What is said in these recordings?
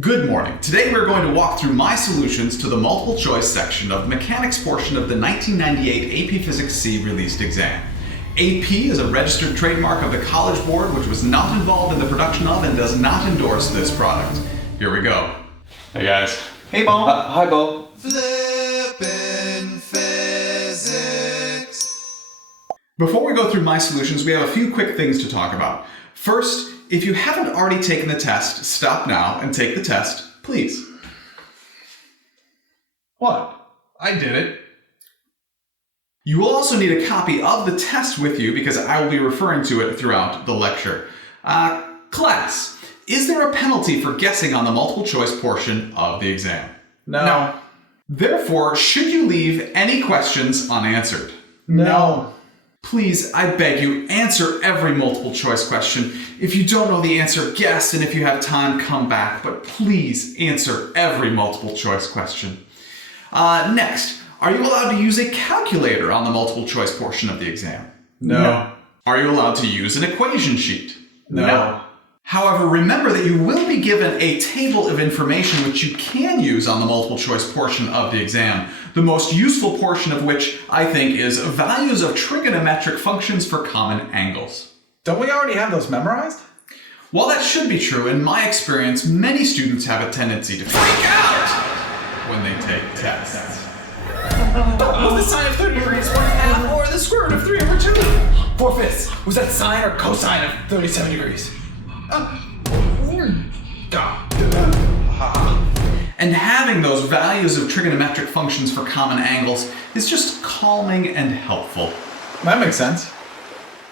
Good morning. Today we're going to walk through my solutions to the multiple choice section of the mechanics portion of the 1998 AP Physics C released exam. AP is a registered trademark of the College Board which was not involved in the production of and does not endorse this product. Here we go. Hey guys. Hey Bo. Hi Bo. Flippin' physics. Before we go through my solutions, we have a few quick things to talk about. First, if you haven't already taken the test, stop now and take the test, please. What? I did it. You will also need a copy of the test with you because I will be referring to it throughout the lecture. Class, is there a penalty for guessing on the multiple choice portion of the exam? No. Therefore, should you leave any questions unanswered? No. Please, I beg you, answer every multiple choice question. If you don't know the answer, guess, and if you have time, come back. But please answer every multiple choice question. Next, are you allowed to use a calculator on the multiple choice portion of the exam? No. Are you allowed to use an equation sheet? No. However, remember that you will be given a table of information which you can use on the multiple choice portion of the exam, the most useful portion of which, I think, is values of trigonometric functions for common angles. Don't we already have those memorized? While that should be true, in my experience, many students have a tendency to freak out when they take tests. Was the sine of 30 degrees 1/2 or the square root of 3 over 2? 4/5. Was that sine or cosine of 37 degrees? And having those values of trigonometric functions for common angles is just calming and helpful. That makes sense.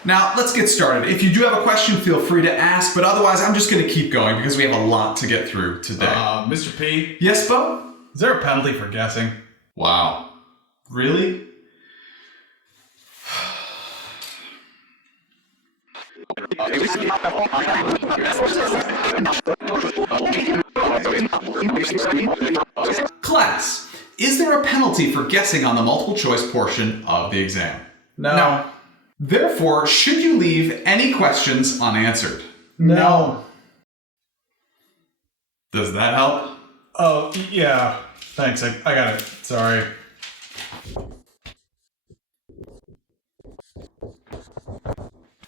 Now, let's get started. If you do have a question, feel free to ask, but otherwise I'm just going to keep going because we have a lot to get through today. Mr. P, Yes, Bo? is there a penalty for guessing? Wow. Really? Class, is there a penalty for guessing on the multiple choice portion of the exam? No. Therefore, should you leave any questions unanswered? No. Does that help? Oh, yeah. Thanks, I got it. Sorry.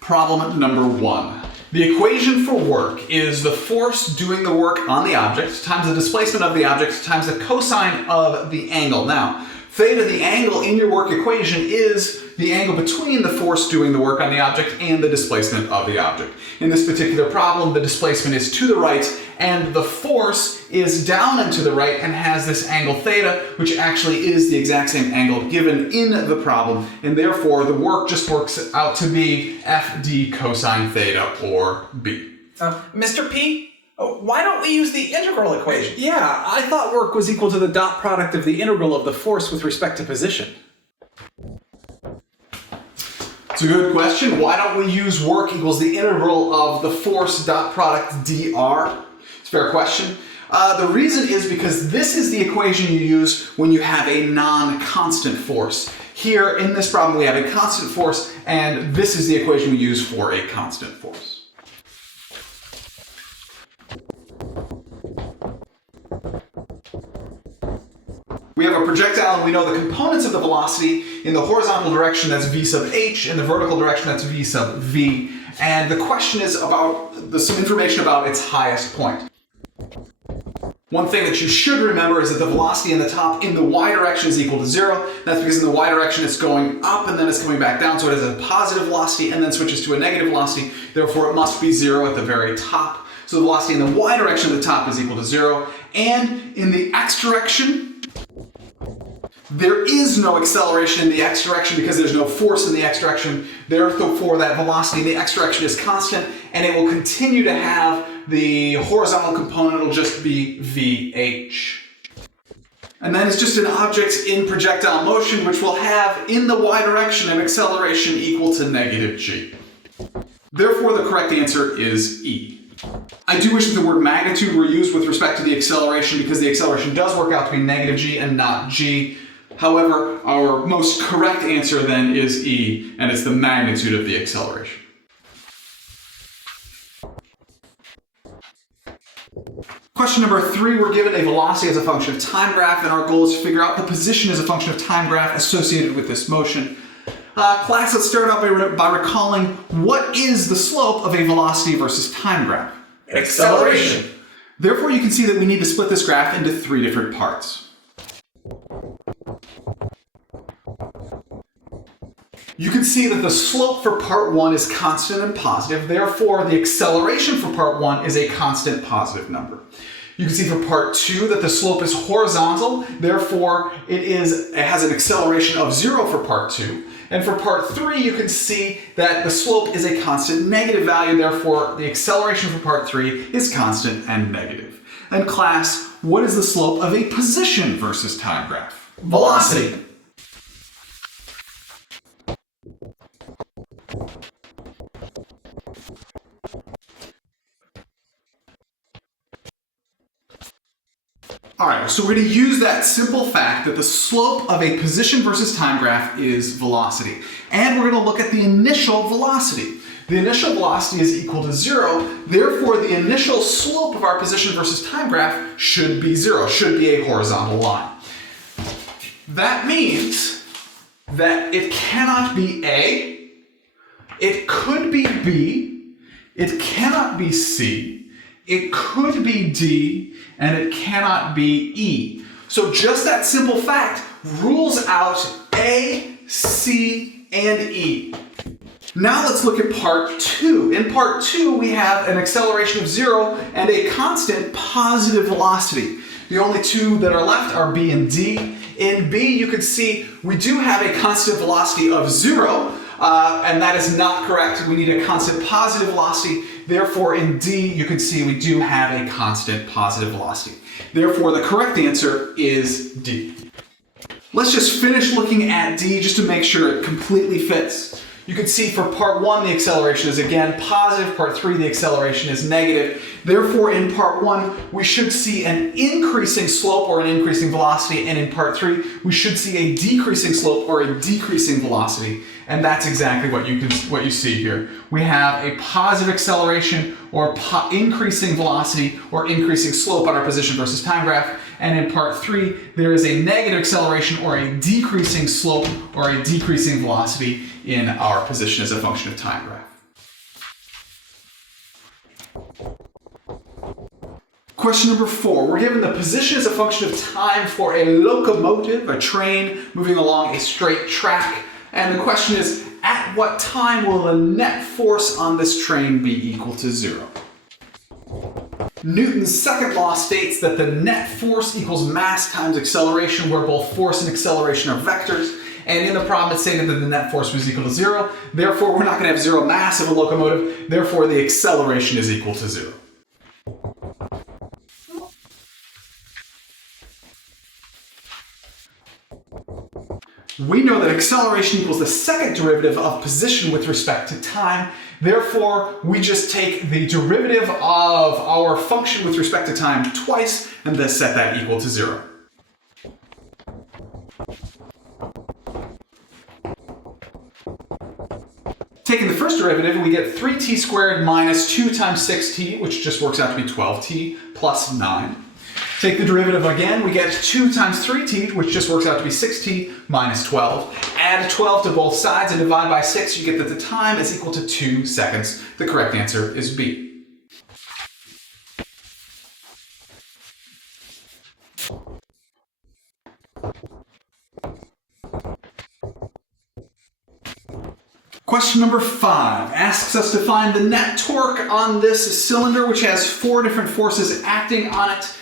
Problem number 1. The equation for work is the force doing the work on the object times the displacement of the object times the cosine of the angle. Now, theta, the angle in your work equation, is the angle between the force doing the work on the object and the displacement of the object. In this particular problem, the displacement is to the right and the force is down and to the right and has this angle theta, which actually is the exact same angle given in the problem, and therefore the work just works out to be FD cosine theta, or B. Mr. P, why don't we use the integral equation? Yeah, I thought work was equal to the dot product of the integral of the force with respect to position. It's a good question. Why don't we use work equals the integral of the force dot product dr? It's a fair question. The reason is because this is the equation you use when you have a non-constant force. Here in this problem we have a constant force, and this is the equation we use for a constant force. We have a projectile and we know the components of the velocity. In the horizontal direction that's v sub h, in the vertical direction that's v sub v. And the question is about some information about its highest point. One thing that you should remember is that the velocity in the top in the y direction is equal to 0. That's because in the y direction it's going up and then it's coming back down, so it has a positive velocity and then switches to a negative velocity. Therefore it must be 0 at the very top. So the velocity in the y direction at the top is equal to 0. And in the x direction, there is no acceleration in the x direction because there's no force in the x direction. Therefore, that velocity in the x direction is constant, and it will continue to have the horizontal component. It'll just be vh. And then it's just an object in projectile motion, which will have in the y direction an acceleration equal to negative g. Therefore, the correct answer is E. I do wish that the word magnitude were used with respect to the acceleration because the acceleration does work out to be negative g and not g. However, our most correct answer then is E, and it's the magnitude of the acceleration. Question number 3, we're given a velocity as a function of time graph, and our goal is to figure out the position as a function of time graph associated with this motion. Class, let's start out by recalling what is the slope of a velocity versus time graph? Acceleration. Therefore, you can see that we need to split this graph into 3 different parts. You can see that the slope for part 1 is constant and positive, therefore the acceleration for part 1 is a constant positive number. You can see for part 2 that the slope is horizontal, therefore it has an acceleration of 0 for part 2. And for part 3 you can see that the slope is a constant negative value, therefore the acceleration for part 3 is constant and negative. And class, what is the slope of a position versus time graph? Velocity. Alright, so we're going to use that simple fact that the slope of a position versus time graph is velocity. And we're going to look at the initial velocity. The initial velocity is equal to 0, therefore the initial slope of our position versus time graph should be 0, should be a horizontal line. That means that it cannot be A, it could be B, it cannot be C, it could be D, and it cannot be E. So just that simple fact rules out A, C, and E. Now let's look at part 2. In part 2 we have an acceleration of 0 and a constant positive velocity. The only 2 that are left are B and D. In B you can see we do have a constant velocity of 0, and that is not correct. We need a constant positive velocity. Therefore, in D, you can see we do have a constant positive velocity. Therefore, the correct answer is D. Let's just finish looking at D just to make sure it completely fits. You can see for part 1, the acceleration is again positive. Part 3, the acceleration is negative. Therefore, in part 1, we should see an increasing slope or an increasing velocity. And in part 3, we should see a decreasing slope or a decreasing velocity. And that's exactly what you see here. We have a positive acceleration or increasing velocity or increasing slope on our position versus time graph. And in part 3, there is a negative acceleration or a decreasing slope or a decreasing velocity in our position as a function of time graph. Question number 4. We're given the position as a function of time for a locomotive, a train moving along a straight track. And the question is, at what time will the net force on this train be equal to 0? Newton's second law states that the net force equals mass times acceleration, where both force and acceleration are vectors. And in the problem, it stated that the net force was equal to 0. Therefore, we're not going to have 0 mass of a locomotive. Therefore, the acceleration is equal to 0. We know that acceleration equals the second derivative of position with respect to time. Therefore, we just take the derivative of our function with respect to time twice and then set that equal to 0. Taking the first derivative, we get 3t squared minus 2 times 6t, which just works out to be 12t, plus 9. Take the derivative again, we get 2 times 3t, which just works out to be 6t minus 12. Add 12 to both sides and divide by 6, you get that the time is equal to 2 seconds. The correct answer is B. Question number 5 asks us to find the net torque on this cylinder, which has 4 different forces acting on it.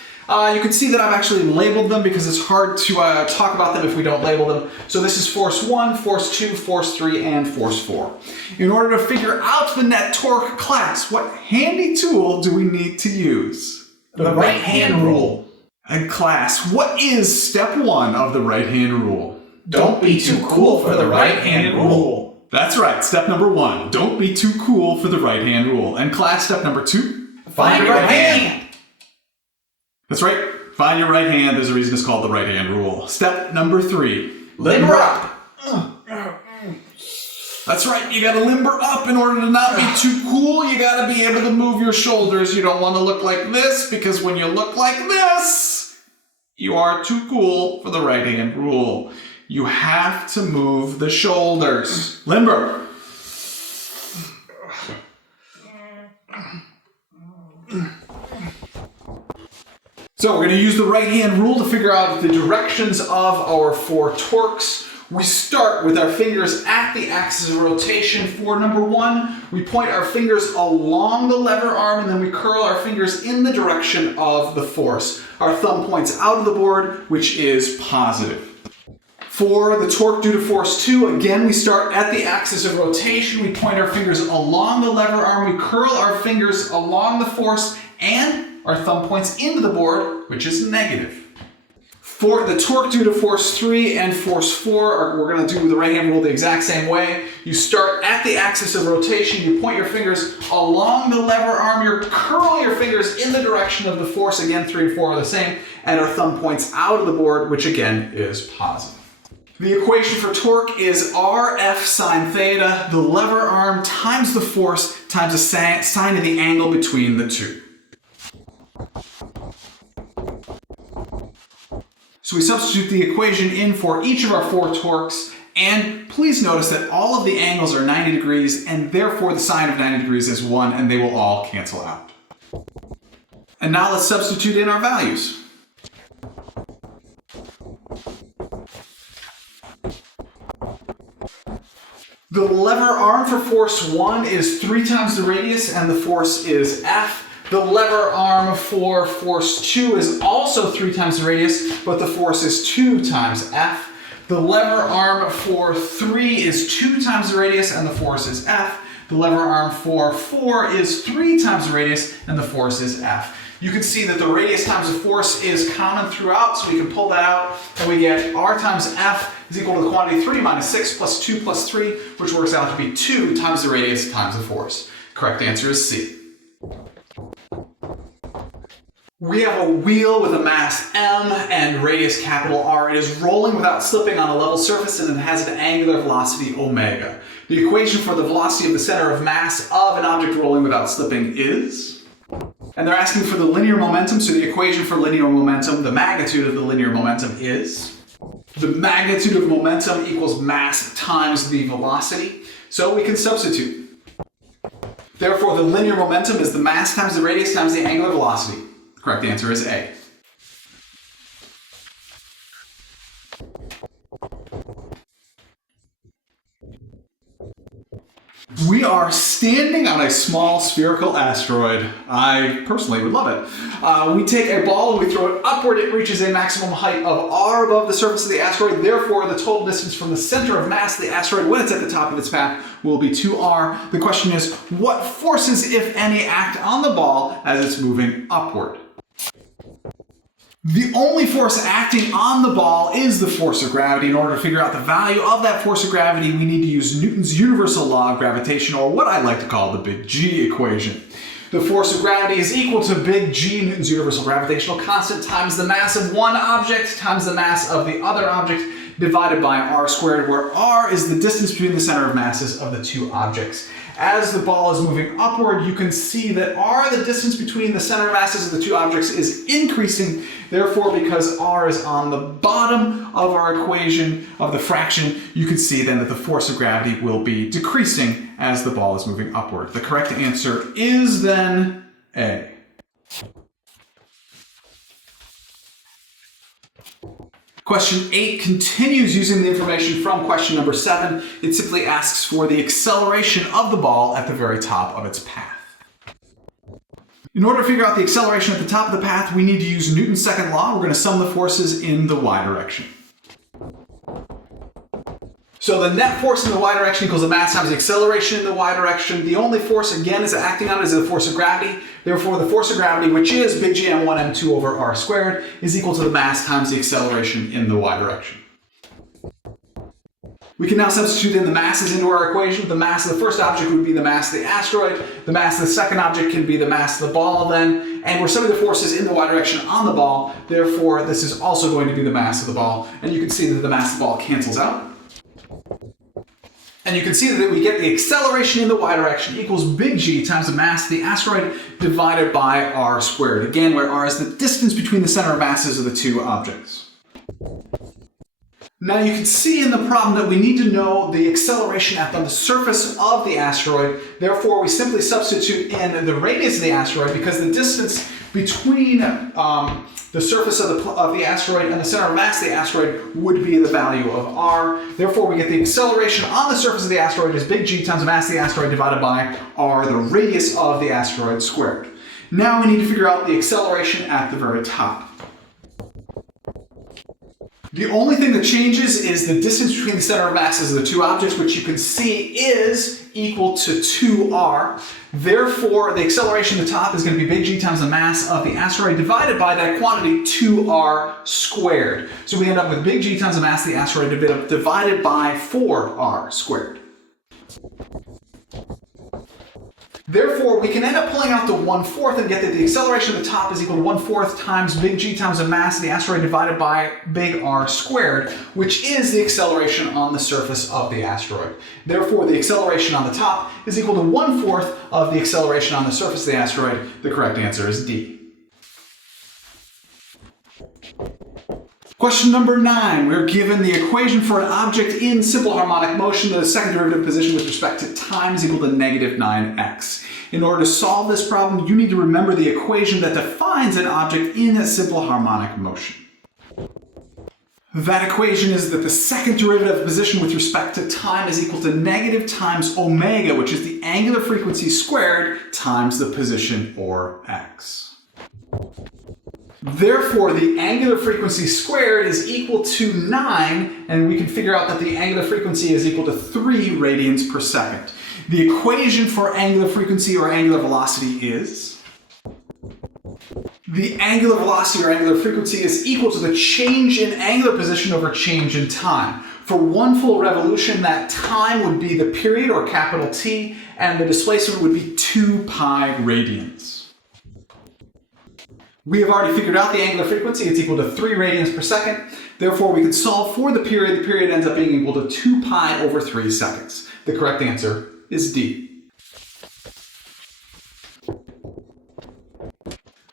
You can see that I've actually labeled them because it's hard to talk about them if we don't label them. So this is force 1, force 2, force 3, and force 4. In order to figure out the net torque, class, what handy tool do we need to use? The right-hand rule. And class, what is step 1 of the right-hand rule? Don't be too cool for the right-hand rule. That's right, step number 1. Don't be too cool for the right-hand rule. And class, step number 2? Find your right hand. That's right, find your right hand. There's a reason it's called the right-hand rule. Step number 3. Limber up. That's right, you gotta limber up in order to not be too cool. You gotta be able to move your shoulders. You don't want to look like this, because when you look like this, you are too cool for the right hand rule. You have to move the shoulders. Limber. So we're going to use the right hand rule to figure out the directions of our 4 torques. We start with our fingers at the axis of rotation. For number 1, we point our fingers along the lever arm and then we curl our fingers in the direction of the force. Our thumb points out of the board, which is positive. For the torque due to force 2, again, we start at the axis of rotation. We point our fingers along the lever arm. We curl our fingers along the force and our thumb points into the board, which is negative. For the torque due to force 3 and force 4, we're going to do the right hand rule the exact same way. You start at the axis of rotation, you point your fingers along the lever arm, you curl your fingers in the direction of the force, again 3 and 4 are the same, and our thumb points out of the board, which again is positive. The equation for torque is RF sine theta, the lever arm times the force times the sine of the angle between the two. So we substitute the equation in for each of our 4 torques, and please notice that all of the angles are 90 degrees, and therefore the sine of 90 degrees is 1, and they will all cancel out. And now let's substitute in our values. The lever arm for force 1 is 3 times the radius, and the force is F. The lever arm for force 2 is also 3 times the radius, but the force is 2 times F. The lever arm for 3 is 2 times the radius, and the force is F. The lever arm for 4 is 3 times the radius, and the force is F. You can see that the radius times the force is common throughout, so we can pull that out, and we get R times F is equal to the quantity 3 minus 6 plus 2 plus 3, which works out to be 2 times the radius times the force. Correct answer is C. We have a wheel with a mass M and radius capital R. It is rolling without slipping on a level surface, and it has an angular velocity omega. The equation for the velocity of the center of mass of an object rolling without slipping is... And they're asking for the linear momentum, so the equation for linear momentum, the magnitude of the linear momentum is... The magnitude of momentum equals mass times the velocity, so we can substitute. Therefore, the linear momentum is the mass times the radius times the angular velocity. The correct answer is A. We are standing on a small spherical asteroid. I personally would love it. We take a ball and we throw it upward. It reaches a maximum height of r above the surface of the asteroid. Therefore, the total distance from the center of mass of the asteroid when it's at the top of its path will be 2r. The question is, what forces, if any, act on the ball as it's moving upward? The only force acting on the ball is the force of gravity. In order to figure out the value of that force of gravity, we need to use Newton's universal law of gravitation, or what I like to call the big G equation. The force of gravity is equal to big G, Newton's universal gravitational constant, times the mass of one object times the mass of the other object, divided by r squared, where r is the distance between the center of masses of the two objects. As the ball is moving upward, you can see that r, the distance between the center of masses of the two objects, is increasing. Therefore, because r is on the bottom of our equation of the fraction, you can see then that the force of gravity will be decreasing as the ball is moving upward. The correct answer is then A. Question 8 continues using the information from question number 7. It simply asks for the acceleration of the ball at the very top of its path. In order to figure out the acceleration at the top of the path, we need to use Newton's second law. We're going to sum the forces in the y direction. So the net force in the y direction equals the mass times the acceleration in the y direction. The only force, again, is acting on it is the force of gravity. Therefore, the force of gravity, which is big G m1 m2 over r squared, is equal to the mass times the acceleration in the y direction. We can now substitute in the masses into our equation. The mass of the first object would be the mass of the asteroid. The mass of the second object can be the mass of the ball then. And we're summing the forces in the y direction on the ball. Therefore, this is also going to be the mass of the ball. And you can see that the mass of the ball cancels out. And you can see that we get the acceleration in the y direction equals big G times the mass of the asteroid divided by r squared. Again, where r is the distance between the center of masses of the two objects. Now you can see in the problem that we need to know the acceleration at the surface of the asteroid. Therefore, we simply substitute in the radius of the asteroid because the distance between the surface of the asteroid and the center of mass of the asteroid would be the value of r. Therefore, we get the acceleration on the surface of the asteroid is big G times the mass of the asteroid divided by r, the radius of the asteroid squared. Now we need to figure out the acceleration at the very top. The only thing that changes is the distance between the center of masses of the two objects, which you can see is equal to 2r. Therefore, the acceleration at the top is going to be big G times the mass of the asteroid divided by that quantity, 2r squared. So we end up with big G times the mass of the asteroid divided by 4r squared. Therefore, we can end up pulling out the 1/4 and get that the acceleration at the top is equal to 1/4 times big G times the mass of the asteroid divided by big R squared, which is the acceleration on the surface of the asteroid. Therefore, the acceleration on the top is equal to 1/4 of the acceleration on the surface of the asteroid. The correct answer is D. Question number 9. We're given the equation for an object in simple harmonic motion. The second derivative position with respect to time is equal to negative 9x. In order to solve this problem, you need to remember the equation that defines an object in a simple harmonic motion. That equation is that the second derivative of position with respect to time is equal to negative times omega, which is the angular frequency squared times the position, or x. Therefore, the angular frequency squared is equal to 9, and we can figure out that the angular frequency is equal to 3 radians per second. The equation for angular frequency or angular velocity is the angular velocity or angular frequency is equal to the change in angular position over change in time. For one full revolution, that time would be the period, or capital T, and the displacement would be 2 pi radians. We have already figured out the angular frequency. It's equal to 3 radians per second. Therefore, we can solve for the period. The period ends up being equal to 2 pi over 3 seconds. The correct answer is D.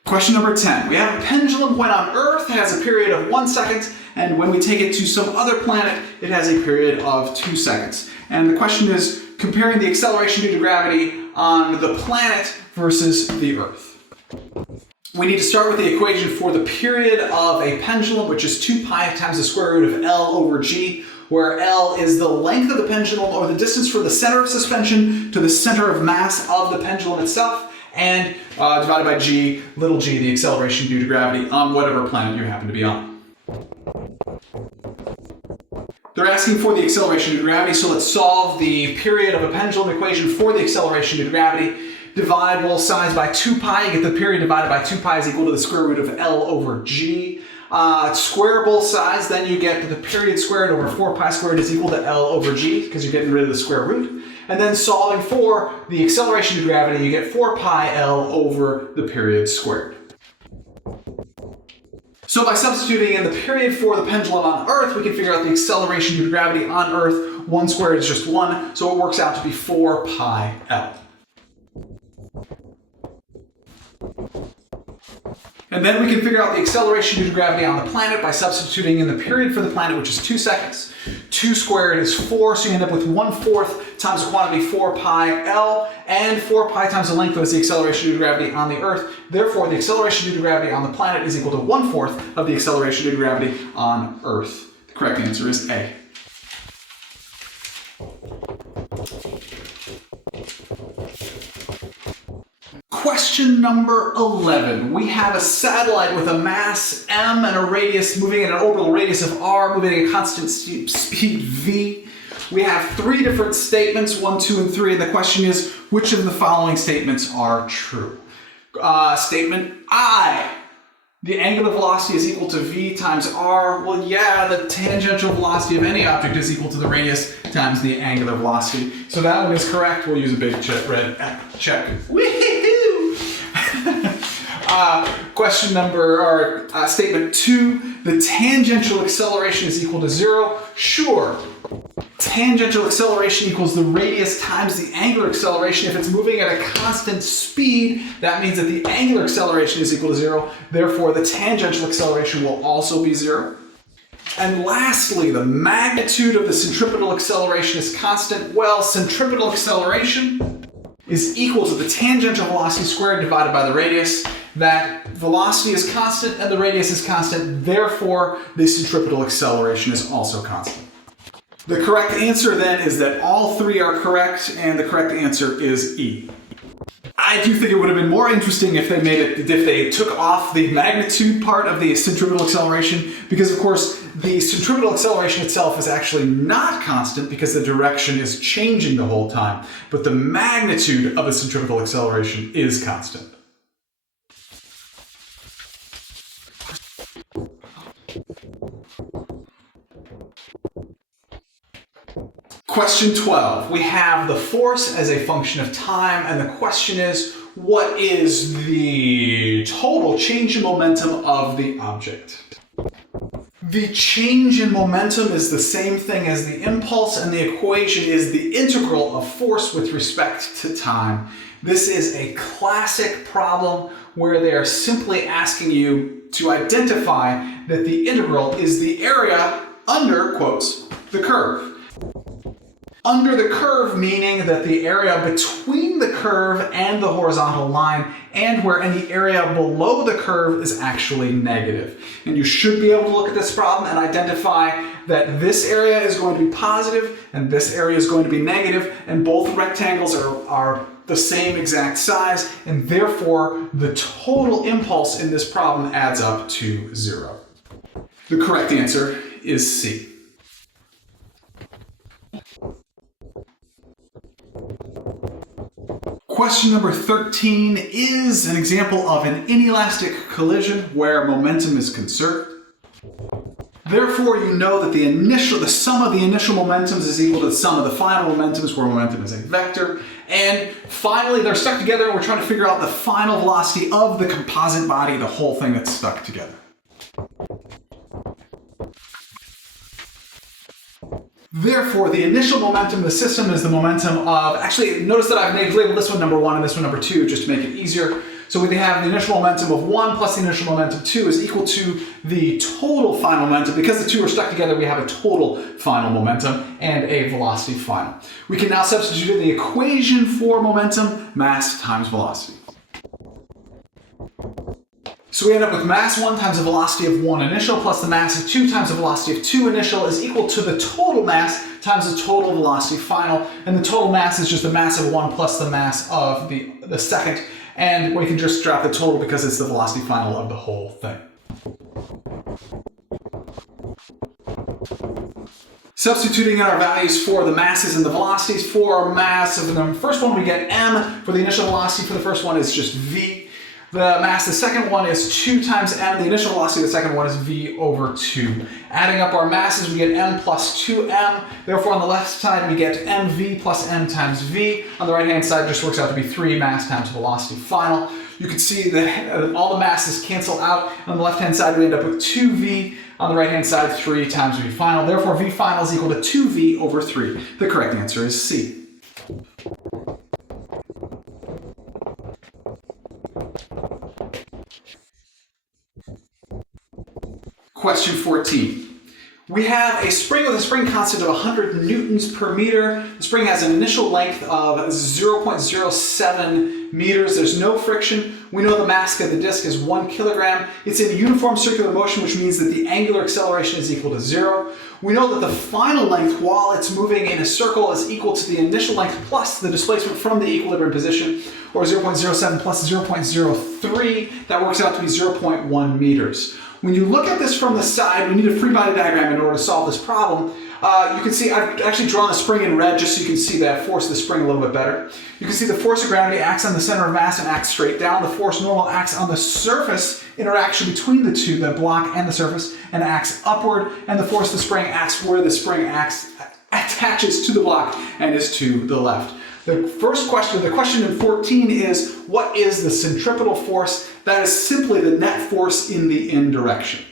Question number 10. We have a pendulum when on Earth. It has a period of 1 second, and when we take it to some other planet, it has a period of 2 seconds. And the question is comparing the acceleration due to gravity on the planet versus the Earth. We need to start with the equation for the period of a pendulum, which is 2 pi times the square root of L over G, where L is the length of the pendulum, or the distance from the center of suspension to the center of mass of the pendulum itself, and divided by G, little g, the acceleration due to gravity on whatever planet you happen to be on. They're asking for the acceleration due to gravity, so let's solve the period of a pendulum equation for the acceleration due to gravity. Divide both sides by 2 pi, you get the period divided by 2 pi is equal to the square root of L over G. Square both sides, then you get that the period squared over 4 pi squared is equal to L over G, because you're getting rid of the square root. And then solving for the acceleration due to gravity, you get 4 pi L over the period squared. So by substituting in the period for the pendulum on Earth, we can figure out the acceleration due to gravity on Earth. 1 squared is just 1, so it works out to be 4 pi L. And then we can figure out the acceleration due to gravity on the planet by substituting in the period for the planet, which is 2 seconds. 2 squared is 4, so you end up with 1/4 times the quantity 4 pi L, and 4 pi times the length was the acceleration due to gravity on the Earth. Therefore, the acceleration due to gravity on the planet is equal to 1/4 of the acceleration due to gravity on Earth. The correct answer is A. Question number 11. We have a satellite with a mass m and a radius moving in an orbital radius of r, moving at a constant speed v. We have 3 different statements, 1, 2, and 3, and the question is, which of the following statements are true? Statement I. The angular velocity is equal to v times r. Well, yeah, the tangential velocity of any object is equal to the radius times the angular velocity. So that one is correct. We'll use a big red check. Woohoo! Statement 2, the tangential acceleration is equal to 0. Sure. Tangential acceleration equals the radius times the angular acceleration. If it's moving at a constant speed, that means that the angular acceleration is equal to 0. Therefore, the tangential acceleration will also be 0. And lastly, the magnitude of the centripetal acceleration is constant. Well, centripetal acceleration is equal to the tangential velocity squared divided by the radius. That velocity is constant and the radius is constant. Therefore, the centripetal acceleration is also constant. The correct answer then is that all three are correct, and the correct answer is E. I do think it would have been more interesting if they took off the magnitude part of the centripetal acceleration, because of course the centripetal acceleration itself is actually not constant because the direction is changing the whole time, but the magnitude of the centripetal acceleration is constant. Question 12. We have the force as a function of time, and the question is, what is the total change in momentum of the object? The change in momentum is the same thing as the impulse, and the equation is the integral of force with respect to time. This is a classic problem where they are simply asking you to identify that the integral is the area under, quotes, the curve. Under the curve, meaning that the area between the curve and the horizontal line, and where any area below the curve is actually negative. And you should be able to look at this problem and identify that this area is going to be positive and this area is going to be negative, and both rectangles are the same exact size, and therefore the total impulse in this problem adds up to 0. The correct answer is C. Question number 13 is an example of an inelastic collision where momentum is conserved. Therefore, you know that the sum of the initial momentums is equal to the sum of the final momentums, where momentum is a vector. And finally, they're stuck together, and we're trying to figure out the final velocity of the composite body, the whole thing that's stuck together. Therefore, the initial momentum of the system is the momentum of, actually, notice that I've labeled this one number 1 and this one number 2 just to make it easier. So we have the initial momentum of 1 plus the initial momentum 2 is equal to the total final momentum. Because the two are stuck together, we have a total final momentum and a velocity final. We can now substitute in the equation for momentum, mass times velocity. So we end up with mass 1 times the velocity of 1 initial plus the mass of 2 times the velocity of 2 initial is equal to the total mass times the total velocity final. And the total mass is just the mass of 1 plus the mass of the second. And we can just drop the total because it's the velocity final of the whole thing. Substituting in our values for the masses and the velocities. For mass of the first one, we get m. For the initial velocity for the first one is just v. The mass of the second one is 2 times m. The initial velocity of the second one is v over 2. Adding up our masses, we get m plus 2m. Therefore, on the left side, we get mv plus m times v. On the right-hand side, it just works out to be 3 mass times velocity final. You can see that all the masses cancel out. On the left-hand side, we end up with 2v. On the right-hand side, 3 times v final. Therefore, v final is equal to 2v over 3. The correct answer is C. Question 14. We have a spring with a spring constant of 100 newtons per meter. The spring has an initial length of 0.07 meters. There's no friction. We know the mass of the disk is 1 kilogram. It's in uniform circular motion, which means that the angular acceleration is equal to 0. We know that the final length while it's moving in a circle is equal to the initial length plus the displacement from the equilibrium position, or 0.07 plus 0.03. That works out to be 0.1 meters. When you look at this from the side, we need a free body diagram in order to solve this problem. You can see I've actually drawn the spring in red just so you can see the force of the spring a little bit better. You can see the force of gravity acts on the center of mass and acts straight down. The force normal acts on the surface interaction between the two, the block and the surface, and acts upward. And the force of the spring acts where the spring attaches to the block and is to the left. The first question, the question in 14 is, what is the centripetal force? That is simply the net force in the in direction.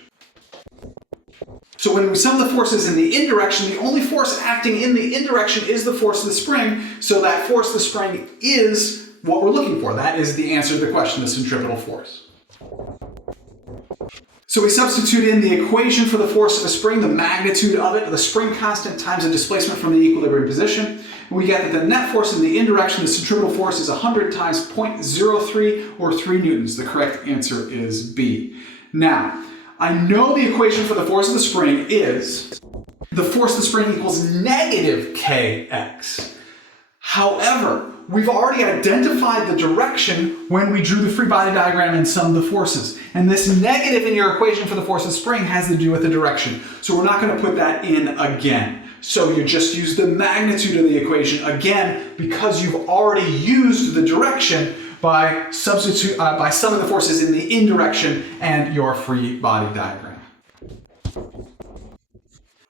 So when we sum the forces in the in direction, the only force acting in the in direction is the force of the spring. So that force of the spring is what we're looking for. That is the answer to the question, the centripetal force. So we substitute in the equation for the force of a spring, the magnitude of it, the spring constant times the displacement from the equilibrium position. And we get that the net force in the in direction, the centripetal force, is 100 times 0.03 or 3 newtons. The correct answer is B. Now, I know the equation for the force of the spring is the force of the spring equals negative kx. However, we've already identified the direction when we drew the free body diagram and summed the forces. And this negative in your equation for the force of the spring has to do with the direction. So we're not going to put that in again. So you just use the magnitude of the equation again because you've already used the direction by summing the forces in the in direction and your free body diagram.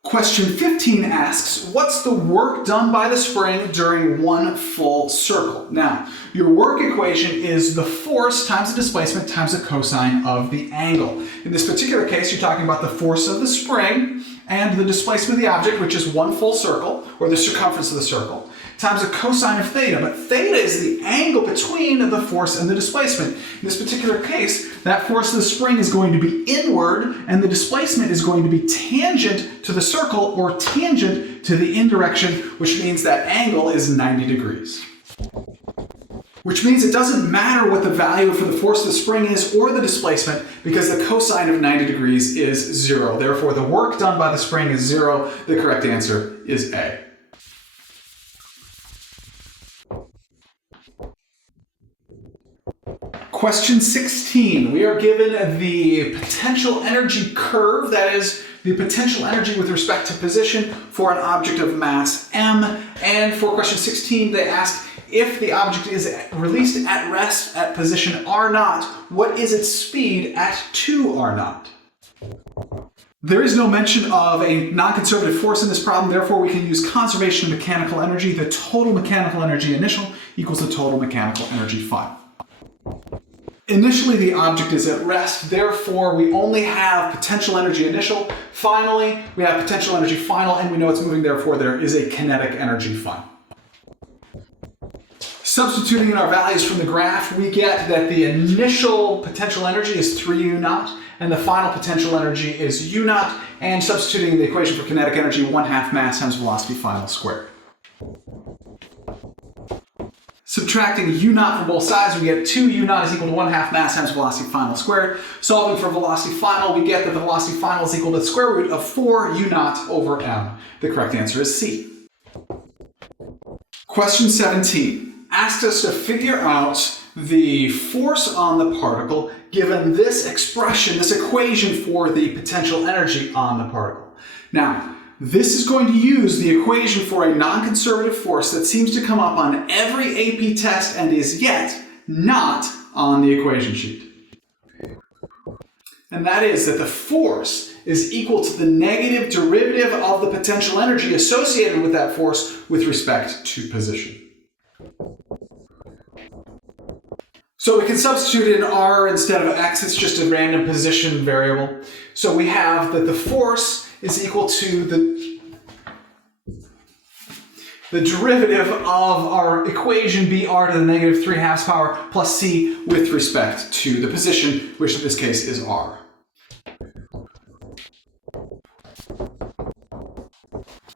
Question 15 asks, what's the work done by the spring during one full circle? Now, your work equation is the force times the displacement times the cosine of the angle. In this particular case, you're talking about the force of the spring and the displacement of the object, which is one full circle, or the circumference of the circle, times the cosine of theta. But theta is the angle between the force and the displacement. In this particular case, that force of the spring is going to be inward, and the displacement is going to be tangent to the circle or tangent to the in direction, which means that angle is 90 degrees. Which means it doesn't matter what the value for the force of the spring is or the displacement, because the cosine of 90 degrees is 0. Therefore, the work done by the spring is 0. The correct answer is A. Question 16. We are given the potential energy curve, that is, the potential energy with respect to position for an object of mass m. And for question 16, they ask, if the object is released at rest at position r0, what is its speed at 2 r0? There is no mention of a non-conservative force in this problem, therefore we can use conservation of mechanical energy. The total mechanical energy initial equals the total mechanical energy final. Initially, the object is at rest, therefore we only have potential energy initial. Finally, we have potential energy final, and we know it's moving, therefore there is a kinetic energy final. Substituting in our values from the graph, we get that the initial potential energy is 3 u0, and the final potential energy is u0, and substituting in the equation for kinetic energy, 1/2 mass times velocity final squared. Subtracting u0 from both sides, we get 2 u0 is equal to 1/2 mass times velocity final squared. Solving for velocity final, we get that the velocity final is equal to the square root of 4 u0 over m. The correct answer is C. Question 17 asked us to figure out the force on the particle given this expression, this equation for the potential energy on the particle. Now, this is going to use the equation for a non-conservative force that seems to come up on every AP test and is yet not on the equation sheet. And that is that the force is equal to the negative derivative of the potential energy associated with that force with respect to position. So we can substitute in r instead of x, it's just a random position variable. So we have that the force is equal to the derivative of our equation br to the negative 3/2 power plus c with respect to the position, which in this case is r.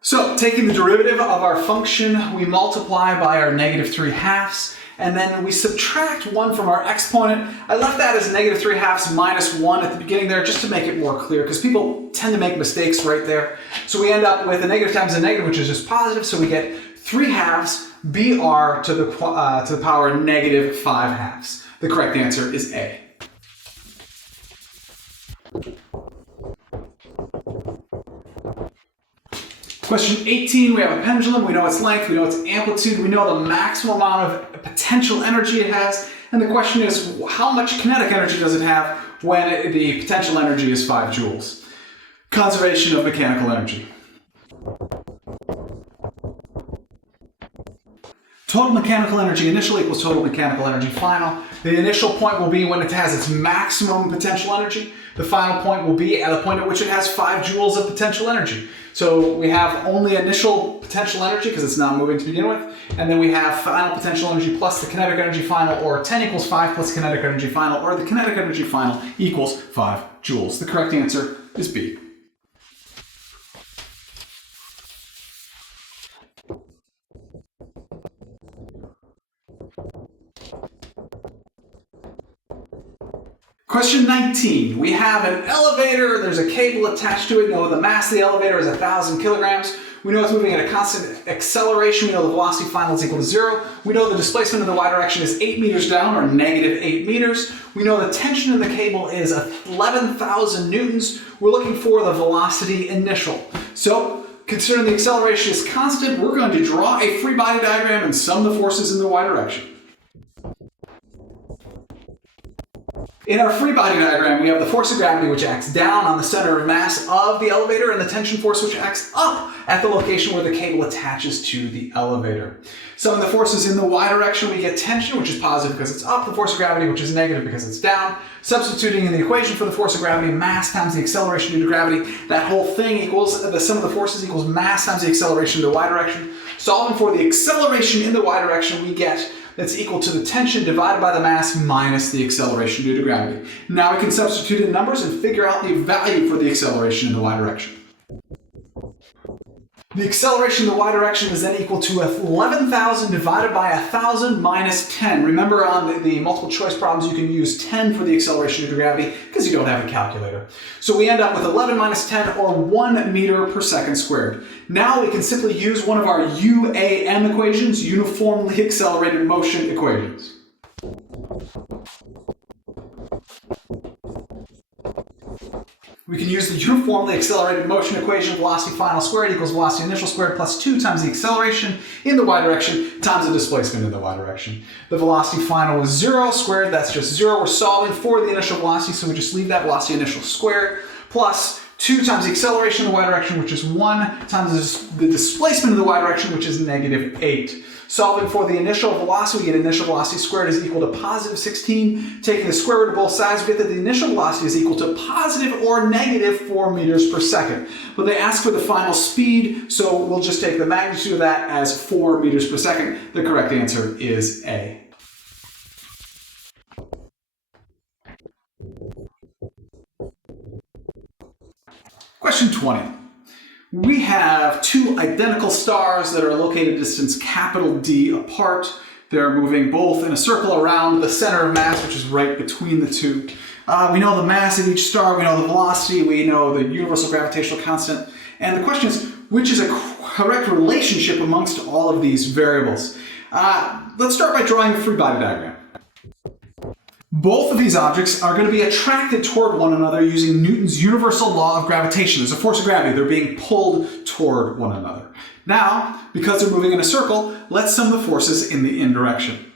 So taking the derivative of our function, we multiply by our negative 3/2, and then we subtract 1 from our exponent. I left that as negative 3/2 minus 1 at the beginning there just to make it more clear, because people tend to make mistakes right there. So we end up with a negative times a negative, which is just positive, so we get 3/2 br to the power negative 5/2. The correct answer is A. Question 18, we have a pendulum, we know its length, we know its amplitude, we know the maximum amount of potential energy it has, and the question is, how much kinetic energy does it have when the potential energy is 5 joules? Conservation of mechanical energy. Total mechanical energy initial equals total mechanical energy final. The initial point will be when it has its maximum potential energy. The final point will be at a point at which it has 5 joules of potential energy. So we have only initial potential energy because it's not moving to begin with, and then we have final potential energy plus the kinetic energy final, or 10 equals 5 plus kinetic energy final, or the kinetic energy final equals 5 joules. The correct answer is B. Question 19. We have an elevator. There's a cable attached to it. We know the mass of the elevator is 1,000 kilograms. We know it's moving at a constant acceleration. We know the velocity final is equal to 0. We know the displacement in the y direction is 8 meters down, or negative 8 meters. We know the tension in the cable is 11,000 newtons. We're looking for the velocity initial. So, considering the acceleration is constant, we're going to draw a free body diagram and sum the forces in the y direction. In our free body diagram, we have the force of gravity which acts down on the center of mass of the elevator, and the tension force which acts up at the location where the cable attaches to the elevator. So in the forces in the y direction, we get tension, which is positive because it's up, the force of gravity, which is negative because it's down. Substituting in the equation for the force of gravity, mass times the acceleration due to gravity, that whole thing equals, the sum of the forces equals mass times the acceleration in the y direction. Solving for the acceleration in the y direction, we get that's equal to the tension divided by the mass minus the acceleration due to gravity. Now we can substitute in numbers and figure out the value for the acceleration in the y direction. The acceleration in the y direction is then equal to 11,000 divided by 1,000 minus 10. Remember on the multiple choice problems you can use 10 for the acceleration due to gravity because you don't have a calculator. So we end up with 11 minus 10, or 1 meter per second squared. Now we can simply use one of our UAM equations, uniformly accelerated motion equations. We can use the uniformly accelerated motion equation, velocity final squared equals velocity initial squared plus 2 times the acceleration in the y direction times the displacement in the y direction. The velocity final was 0 squared, that's just 0. We're solving for the initial velocity, so we just leave that velocity initial squared, plus 2 times the acceleration in the y direction, which is 1, times the displacement in the y direction, which is negative 8. Solving for the initial velocity, we get initial velocity squared is equal to positive 16. Taking the square root of both sides, we get that the initial velocity is equal to positive or negative 4 meters per second. But they ask for the final speed, so we'll just take the magnitude of that as 4 meters per second. The correct answer is A. Question 20. We have 2 identical stars that are located a distance capital D apart. They're moving both in a circle around the center of mass, which is right between the two. We know the mass of each star, we know the velocity, we know the universal gravitational constant. And the question is, which is a correct relationship amongst all of these variables? Let's start by drawing a free body diagram. Both of these objects are going to be attracted toward one another using Newton's universal law of gravitation. There's a force of gravity. They're being pulled toward one another. Now, because they're moving in a circle, let's sum the forces in the in direction.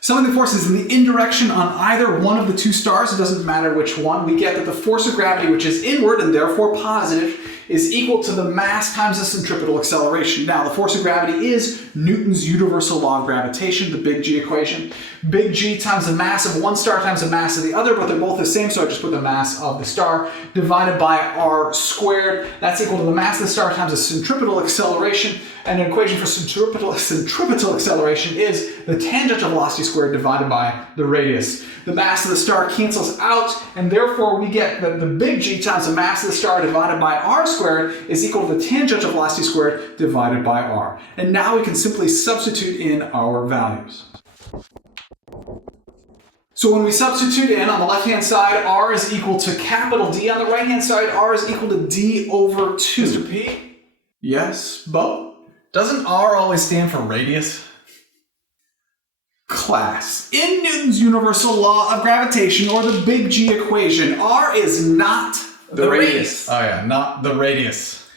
Summing the forces in the in direction on either one of the 2 stars, it doesn't matter which one, we get that the force of gravity, which is inward and therefore positive, is equal to the mass times the centripetal acceleration. Now, the force of gravity is Newton's universal law of gravitation, the big G equation. Big G times the mass of one star times the mass of the other, but they're both the same, so I just put the mass of the star divided by r squared. That's equal to the mass of the star times the centripetal acceleration. And an equation for centripetal acceleration is the tangential velocity squared divided by the radius. The mass of the star cancels out, and therefore we get that the big G times the mass of the star divided by r squared is equal to the tangential velocity squared divided by r. And now we can simply substitute in our values. So when we substitute in, on the left-hand side, r is equal to capital D. On the right-hand side, r is equal to d over 2. Mr. P? Yes, Bo? Doesn't R always stand for radius? Class. In Newton's universal law of gravitation, or the big G equation, r is not the radius. Oh yeah, not the radius.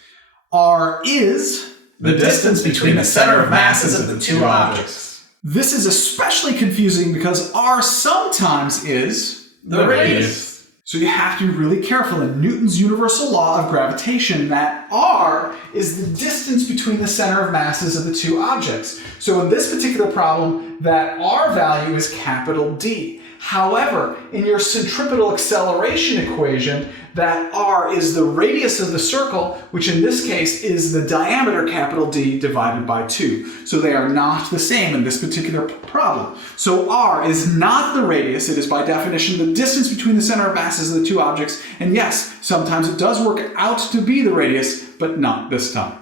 R is The distance between the center of masses of the 2 objects. This is especially confusing because r sometimes is The radius. So you have to be really careful in Newton's universal law of gravitation that r is the distance between the center of masses of the two objects. So in this particular problem, that r value is capital D. However, in your centripetal acceleration equation, that r is the radius of the circle, which in this case is the diameter capital D divided by 2. So they are not the same in this particular problem. So r is not the radius, it is by definition the distance between the center of masses of the two objects. And yes, sometimes it does work out to be the radius, but not this time.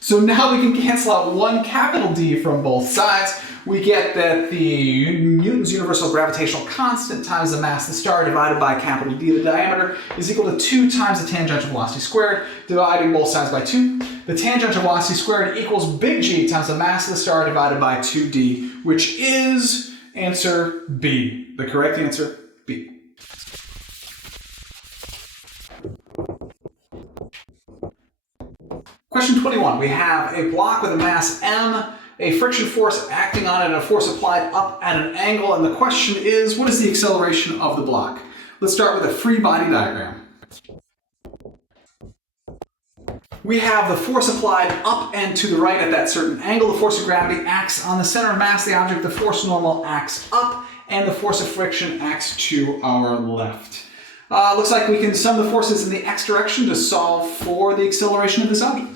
So now we can cancel out one capital D from both sides. We get that the Newton's universal gravitational constant times the mass of the star divided by capital D, the diameter, is equal to 2 times the tangential velocity squared, dividing both sides by 2. The tangential velocity squared equals big G times the mass of the star divided by 2D, which is answer B. The correct answer, B. Question 21. We have a block with a mass m, a friction force acting on it, and a force applied up at an angle. And the question is, what is the acceleration of the block? Let's start with a free body diagram. We have the force applied up and to the right at that certain angle. The force of gravity acts on the center of mass of the object. The force normal acts up, and the force of friction acts to our left. Looks like we can sum the forces in the x direction to solve for the acceleration of this object.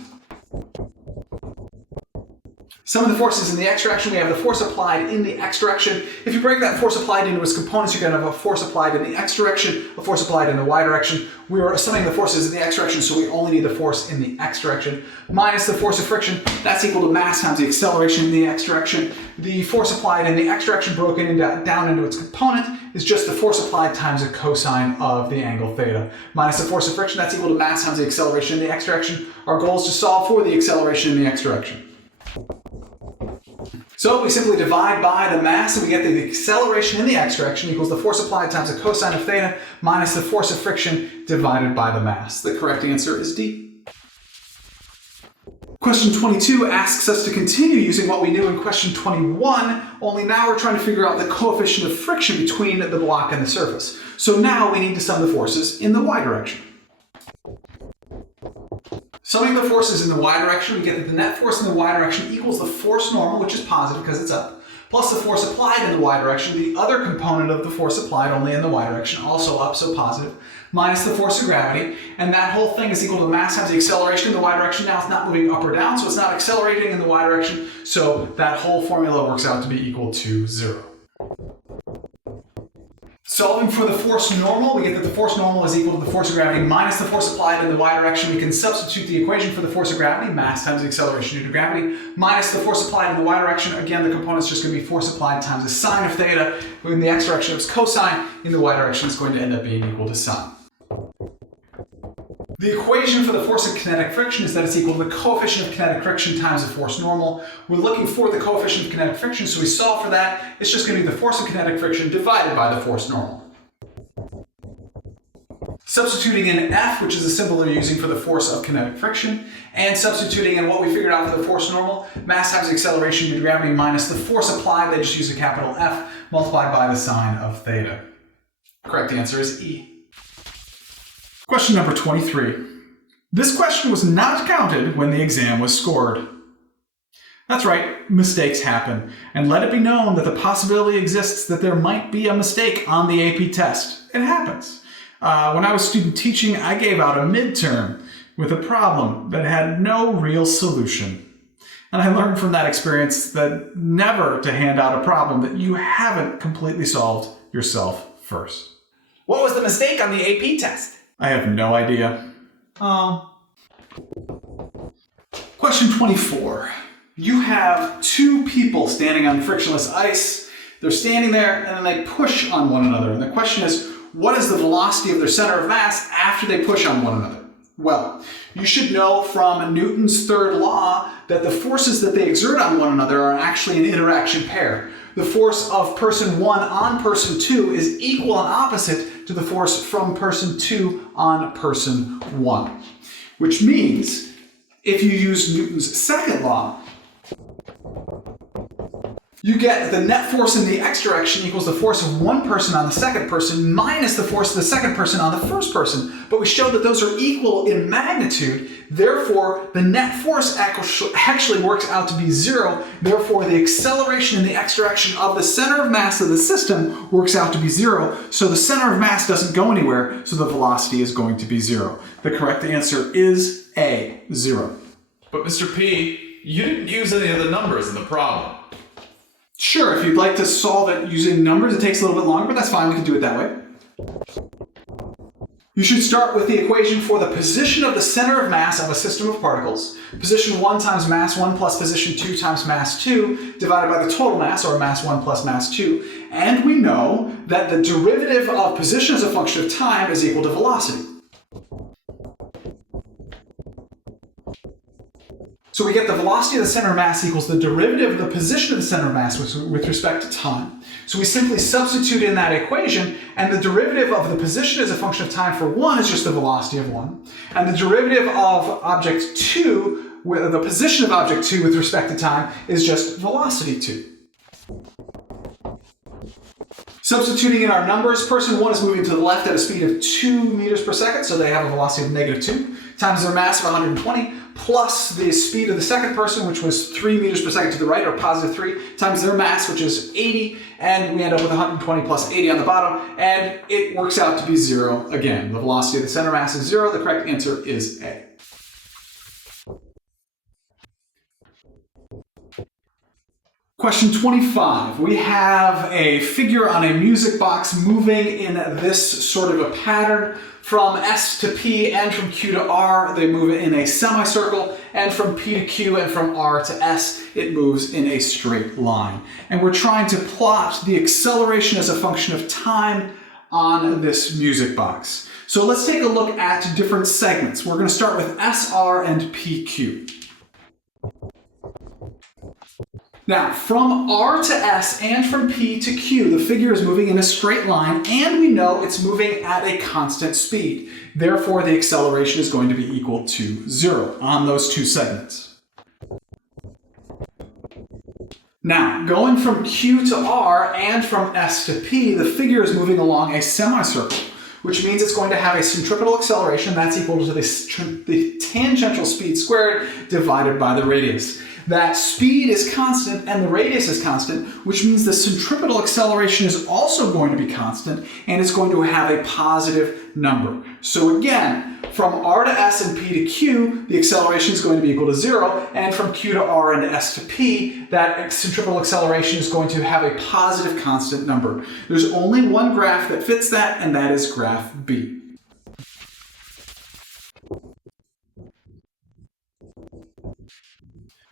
Sum of the forces in the x direction, we have the force applied in the x direction. If you break that force applied into its components, you're going to have a force applied in the x direction, a force applied in the y direction. We are summing the forces in the x direction, so we only need the force in the x direction, minus the force of friction. That's equal to mass times the acceleration in the x direction. The force applied in the x direction broken down into its component is just the force applied times the cosine of the angle theta. Minus the force of friction, that's equal to mass times the acceleration in the x direction. Our goal is to solve for the acceleration in the x direction. So we simply divide by the mass and we get the acceleration in the x direction equals the force applied times the cosine of theta minus the force of friction divided by the mass. The correct answer is D. Question 22 asks us to continue using what we knew in question 21, only now we're trying to figure out the coefficient of friction between the block and the surface. So now we need to sum the forces in the y direction. Summing the forces in the y direction, we get that the net force in the y direction equals the force normal, which is positive because it's up, plus the force applied in the y direction, the other component of the force applied only in the y direction, also up, so positive, minus the force of gravity, and that whole thing is equal to mass times the acceleration in the y direction. Now it's not moving up or down, so it's not accelerating in the y direction, so that whole formula works out to be equal to 0. Solving for the force normal, we get that the force normal is equal to the force of gravity minus the force applied in the y direction. We can substitute the equation for the force of gravity, mass times the acceleration due to gravity, minus the force applied in the y direction. Again, the component's just going to be force applied times the sine of theta. In the x direction, it's cosine. In the y direction, it's going to end up being equal to sine. The equation for the force of kinetic friction is that it's equal to the coefficient of kinetic friction times the force normal. We're looking for the coefficient of kinetic friction, so we solve for that. It's just going to be the force of kinetic friction divided by the force normal. Substituting in F, which is the symbol they're using for the force of kinetic friction, and substituting in what we figured out for the force normal, mass times acceleration due to gravity minus the force applied, they just use a capital F, multiplied by the sine of theta. Correct answer is E. Question number 23. This question was not counted when the exam was scored. That's right, mistakes happen. And let it be known that the possibility exists that there might be a mistake on the AP test. It happens. When I was student teaching, I gave out a midterm with a problem that had no real solution. And I learned from that experience that never to hand out a problem that you haven't completely solved yourself first. What was the mistake on the AP test? I have no idea. Question 24. You have two people standing on frictionless ice. They're standing there and then they push on one another. And the question is, what is the velocity of their center of mass after they push on one another? Well, you should know from Newton's third law that the forces that they exert on one another are actually an interaction pair. The force of person 1 on person 2 is equal and opposite to the force from person 2 on person 1. Which means, if you use Newton's second law, you get the net force in the x direction equals the force of one person on the second person minus the force of the second person on the first person. But we showed that those are equal in magnitude. Therefore, the net force actually works out to be 0. Therefore, the acceleration in the x direction of the center of mass of the system works out to be 0. So the center of mass doesn't go anywhere, so the velocity is going to be 0. The correct answer is A, 0. But Mr. P, you didn't use any of the numbers in the problem. Sure, if you'd like to solve it using numbers, it takes a little bit longer, but that's fine, we can do it that way. You should start with the equation for the position of the center of mass of a system of particles. Position 1 times mass 1 plus position 2 times mass 2 divided by the total mass, or mass 1 plus mass 2. And we know that the derivative of position as a function of time is equal to velocity. So we get the velocity of the center of mass equals the derivative of the position of the center of mass with respect to time. So we simply substitute in that equation, and the derivative of the position as a function of time for 1 is just the velocity of 1. And the derivative of object 2, the position of object 2 with respect to time, is just velocity 2. Substituting in our numbers, person 1 is moving to the left at a speed of 2 meters per second, so they have a velocity of -2, times their mass of 120, plus the speed of the second person, which was 3 meters per second to the right, or +3, times their mass, which is 80, and we end up with 120 plus 80 on the bottom, and it works out to be 0 again. The velocity of the center mass is 0. The correct answer is A. Question 25. We have a figure on a music box moving in this sort of a pattern. From S to P and from Q to R, they move in a semicircle, and from P to Q and from R to S, it moves in a straight line. And we're trying to plot the acceleration as a function of time on this music box. So let's take a look at different segments. We're going to start with SR and PQ. Now, from R to S and from P to Q, the figure is moving in a straight line, and we know it's moving at a constant speed. Therefore, the acceleration is going to be equal to 0 on those two segments. Now, going from Q to R and from S to P, the figure is moving along a semicircle, which means it's going to have a centripetal acceleration that's equal to the tangential speed squared divided by the radius. That speed is constant and the radius is constant, which means the centripetal acceleration is also going to be constant, and it's going to have a positive number. So again, from R to S and P to Q, the acceleration is going to be equal to 0, and from Q to R and S to P, that centripetal acceleration is going to have a positive constant number. There's only one graph that fits that, and that is graph B.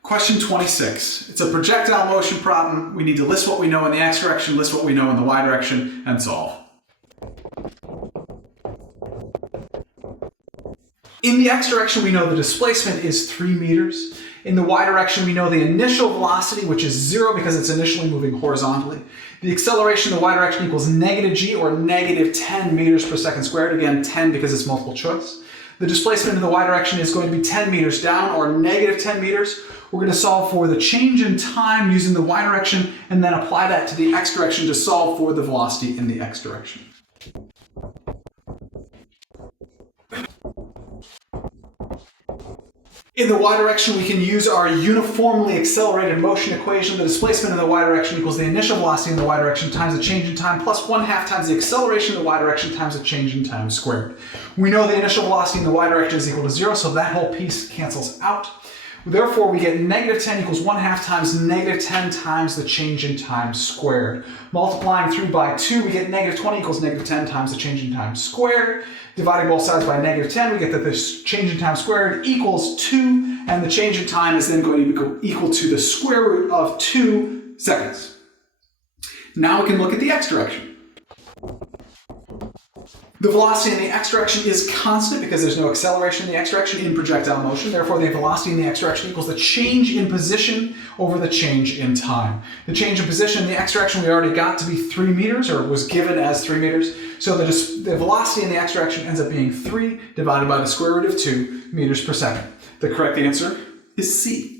Question 26. It's a projectile motion problem. We need to list what we know in the x direction, list what we know in the y direction, and solve. In the x direction, we know the displacement is 3 meters. In the y direction, we know the initial velocity, which is 0 because it's initially moving horizontally. The acceleration in the y direction equals -g, or -10 meters per second squared. Again, 10 because it's multiple choice. The displacement in the y direction is going to be 10 meters down, or -10 meters. We're going to solve for the change in time using the y direction, and then apply that to the x direction to solve for the velocity in the x direction. In the y direction, we can use our uniformly accelerated motion equation. The displacement in the y direction equals the initial velocity in the y direction times the change in time plus 1/2 times the acceleration in the y direction times the change in time squared. We know the initial velocity in the y direction is equal to 0, so that whole piece cancels out. Therefore, we get -10 equals 1/2 times -10 times the change in time squared. Multiplying through by 2, we get -20 equals -10 times the change in time squared. Dividing both sides by -10, we get that this change in time squared equals 2, and the change in time is then going to be equal to the square root of 2 seconds. Now we can look at the x direction. The velocity in the x direction is constant because there's no acceleration in the x direction in projectile motion. Therefore, the velocity in the x direction equals the change in position over the change in time. The change in position in the x direction we already got to be 3 meters, or was given as 3 meters. So the velocity in the x direction ends up being 3 divided by the square root of 2 meters per second. The correct answer is C.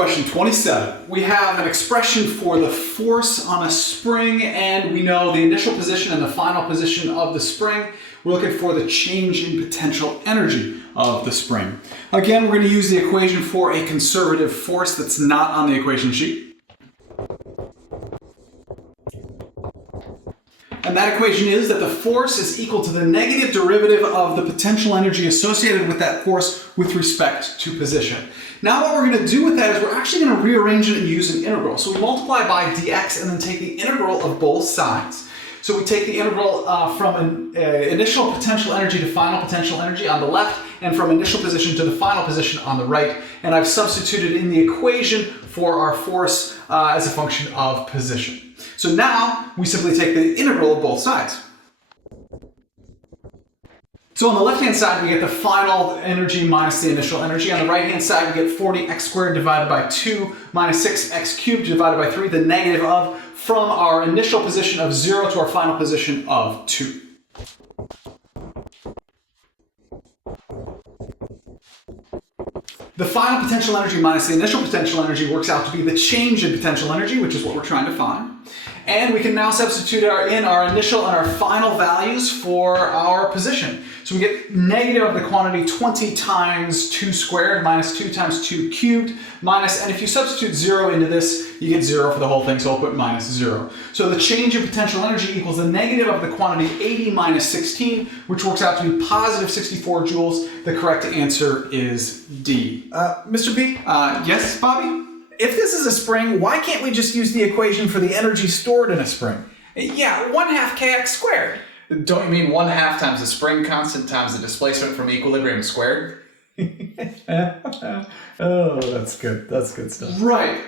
Question 27. We have an expression for the force on a spring, and we know the initial position and the final position of the spring. We're looking for the change in potential energy of the spring. Again, we're going to use the equation for a conservative force that's not on the equation sheet. And that equation is that the force is equal to the negative derivative of the potential energy associated with that force with respect to position. Now what we're going to do with that is we're actually going to rearrange it and use an integral. So we multiply by dx and then take the integral of both sides. So we take the integral from an initial potential energy to final potential energy on the left, and from initial position to the final position on the right. And I've substituted in the equation for our force as a function of position. So now we simply take the integral of both sides. So on the left-hand side, we get the final energy minus the initial energy. On the right-hand side, we get 40x squared divided by 2 minus 6x cubed divided by 3, the negative of, from our initial position of 0 to our final position of 2. The final potential energy minus the initial potential energy works out to be the change in potential energy, which is what we're trying to find. And we can now substitute in our initial and our final values for our position. So we get negative of the quantity 20 times 2 squared minus 2 times 2 cubed minus, and if you substitute 0 into this, you get 0 for the whole thing, so I'll put minus 0. So the change in potential energy equals the negative of the quantity 80 minus 16, which works out to be positive 64 joules. The correct answer is D. Mr. P, Yes, Bobby? if this is a spring, why can't we just use the equation for the energy stored in a spring? Yeah, 1/2 kx squared. Don't you mean 1/2 times the spring constant times the displacement from equilibrium squared? Oh, that's good. That's good stuff. Right.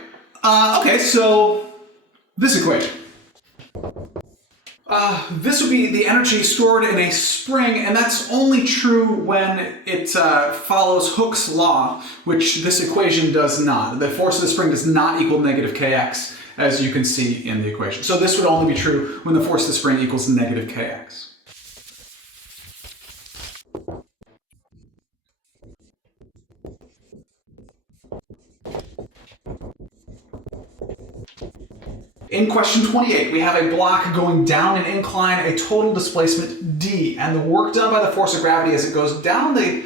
Okay, so this equation. This would be the energy stored in a spring, and that's only true when it follows Hooke's law, which this equation does not. The force of the spring does not equal negative kx, as you can see in the equation. So this would only be true when the force of the spring equals negative kx. In question 28, we have a block going down an incline, a total displacement d, and the work done by the force of gravity as it goes down the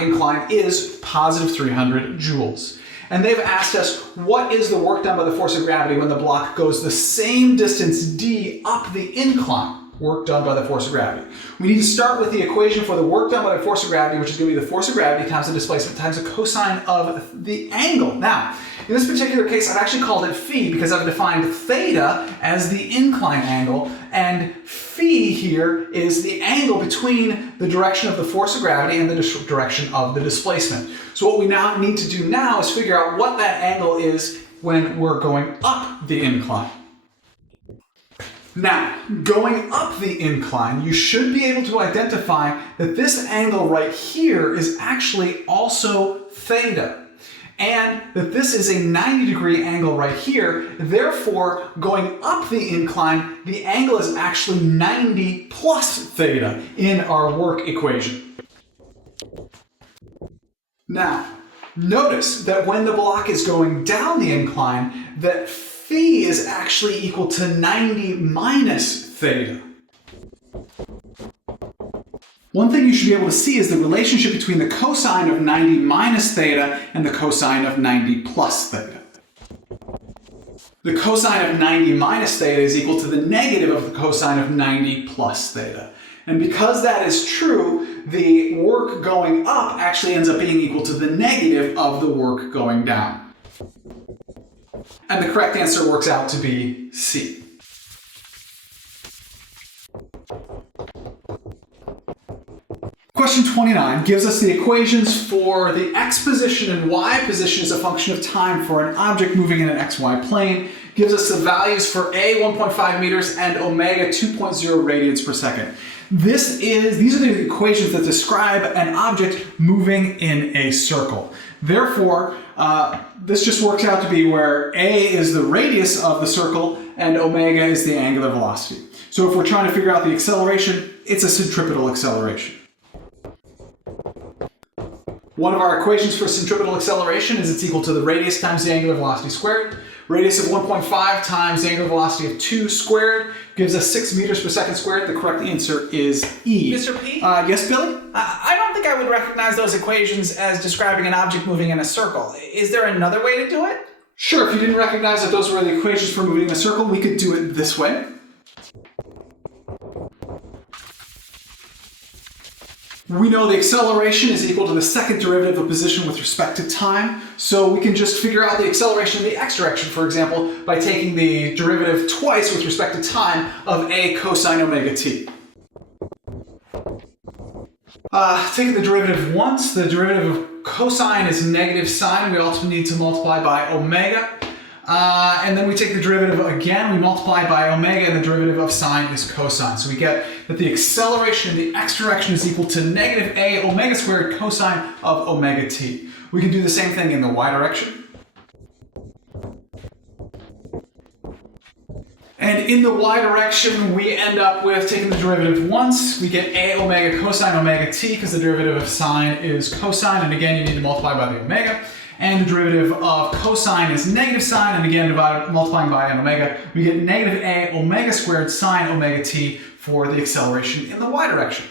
incline is positive 300 joules. And they've asked us, what is the work done by the force of gravity when the block goes the same distance d up the incline? Work done by the force of gravity. We need to start with the equation for the work done by the force of gravity, which is going to be the force of gravity times the displacement times the cosine of the angle. Now, in this particular case, I've actually called it phi because I've defined theta as the incline angle, and phi here is the angle between the direction of the force of gravity and the direction of the displacement. So what we now need to do now is figure out what that angle is when we're going up the incline. Now, going up the incline, you should be able to identify that this angle right here is actually also theta, and that this is a 90-degree angle right here. Therefore, going up the incline, the angle is actually 90 plus theta in our work equation. Now, notice that when the block is going down the incline, that phi is actually equal to 90 minus theta. One thing you should be able to see is the relationship between the cosine of 90 minus theta and the cosine of 90 plus theta. The cosine of 90 minus theta is equal to the negative of the cosine of 90 plus theta. And because that is true, the work going up actually ends up being equal to the negative of the work going down. And the correct answer works out to be C. Question 29 gives us the equations for the x position and y position as a function of time for an object moving in an xy plane. Gives us the values for a 1.5 meters and omega 2.0 radians per second. These are the equations that describe an object moving in a circle. Therefore, this just works out to be where a is the radius of the circle and omega is the angular velocity. So if we're trying to figure out the acceleration, it's a centripetal acceleration. One of our equations for centripetal acceleration is it's equal to the radius times the angular velocity squared. Radius of 1.5 times the angular velocity of 2 squared gives us 6 meters per second squared. The correct answer is E. Mr. P? Yes, Billy? I don't think I would recognize those equations as describing an object moving in a circle. Is there another way to do it? Sure, if you didn't recognize that those were the equations for moving in a circle, we could do it this way. We know the acceleration is equal to the second derivative of position with respect to time, so we can just figure out the acceleration in the x direction, for example, by taking the derivative twice with respect to time of a cosine omega t. Taking the derivative once, the derivative of cosine is negative sine. We also need to multiply by omega. And then we take the derivative again, we multiply by omega, and the derivative of sine is cosine. So we get that the acceleration in the x direction is equal to negative a omega squared cosine of omega t. We can do the same thing in the y direction. And in the y direction, we end up with taking the derivative once. We get a omega cosine omega t, because the derivative of sine is cosine, and again, you need to multiply by the omega. And the derivative of cosine is negative sine, and again, multiplying by an omega, we get negative a omega squared sine omega t for the acceleration in the y direction.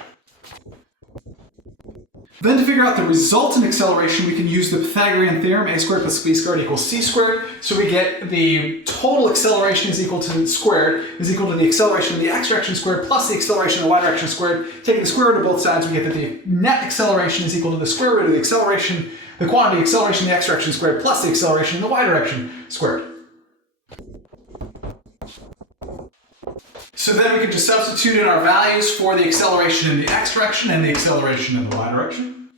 Then to figure out the resultant acceleration, we can use the Pythagorean theorem, a squared plus b squared equals c squared. So we get the total acceleration is equal to the acceleration in the x direction squared plus the acceleration in the y direction squared. Taking the square root of both sides, we get that the net acceleration is equal to the square root of the acceleration, the quantity acceleration in the x direction squared plus the acceleration in the y direction squared. So then we can just substitute in our values for the acceleration in the x direction and the acceleration in the y direction.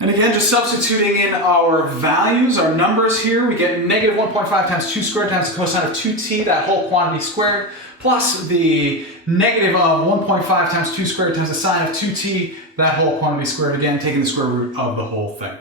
And again, just substituting in our values, our numbers here, we get negative 1.5 times 2 squared times the cosine of 2t, that whole quantity squared, plus the negative of 1.5 times 2 squared times the sine of 2t, that whole quantity squared, again, taking the square root of the whole thing.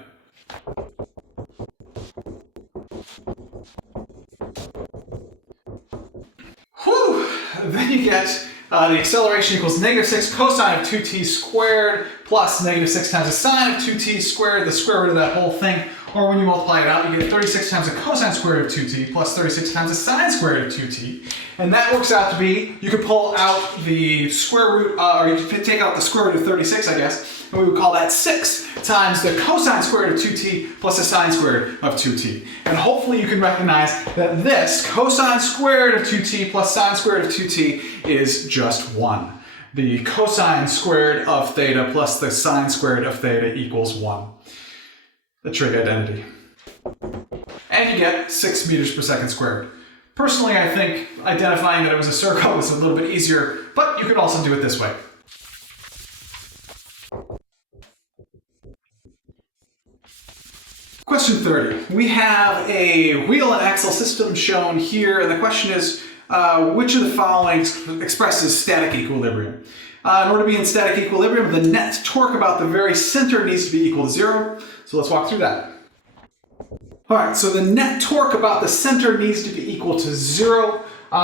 Whew! Then you get the acceleration equals negative 6 cosine of 2t squared plus negative 6 times the sine of 2t squared, the square root of that whole thing. Or when you multiply it out, you get 36 times the cosine squared of 2t plus 36 times the sine squared of 2t. And that works out to be, you could pull out the square root, or you could take out the square root of 36, I guess, and we would call that 6 times the cosine squared of 2t plus the sine squared of 2t. And hopefully you can recognize that this cosine squared of 2t plus sine squared of 2t is just 1. The cosine squared of theta plus the sine squared of theta equals 1. The trig identity. And you get 6 meters per second squared. Personally, I think identifying that it was a circle was a little bit easier, but you could also do it this way. Question 30. We have a wheel and axle system shown here, and the question is, which of the following expresses static equilibrium? In order to be in static equilibrium, the net torque about the very center needs to be equal to 0. So let's walk through that. Alright, so the net torque about the center needs to be equal to 0.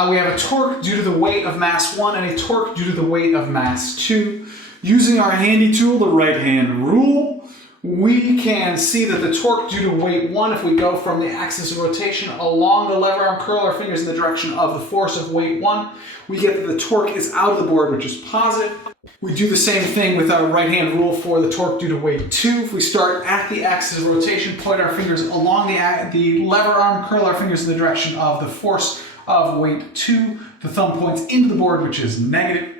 We have a torque due to the weight of mass 1 and a torque due to the weight of mass 2. Using our handy tool, the right-hand rule, we can see that the torque due to weight 1, if we go from the axis of rotation along the lever arm, curl our fingers in the direction of the force of weight 1, we get that the torque is out of the board, which is positive. We do the same thing with our right-hand rule for the torque due to weight 2. If we start at the axis of rotation, point our fingers along the lever arm, curl our fingers in the direction of the force of weight 2, the thumb points into the board, which is negative.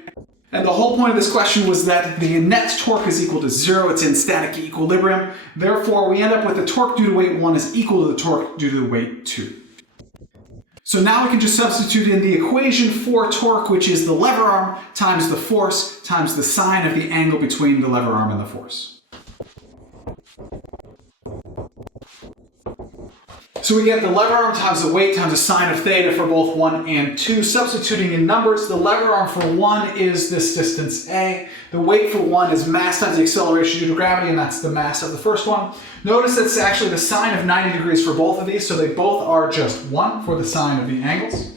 And the whole point of this question was that the net torque is equal to 0. It's in static equilibrium. Therefore, we end up with the torque due to weight 1 is equal to the torque due to weight 2. So now we can just substitute in the equation for torque, which is the lever arm times the force times the sine of the angle between the lever arm and the force. So we get the lever arm times the weight times the sine of theta for both 1 and 2. Substituting in numbers, the lever arm for 1 is this distance a. The weight for 1 is mass times the acceleration due to gravity, and that's the mass of the first one. Notice that's actually the sine of 90 degrees for both of these, so they both are just 1 for the sine of the angles.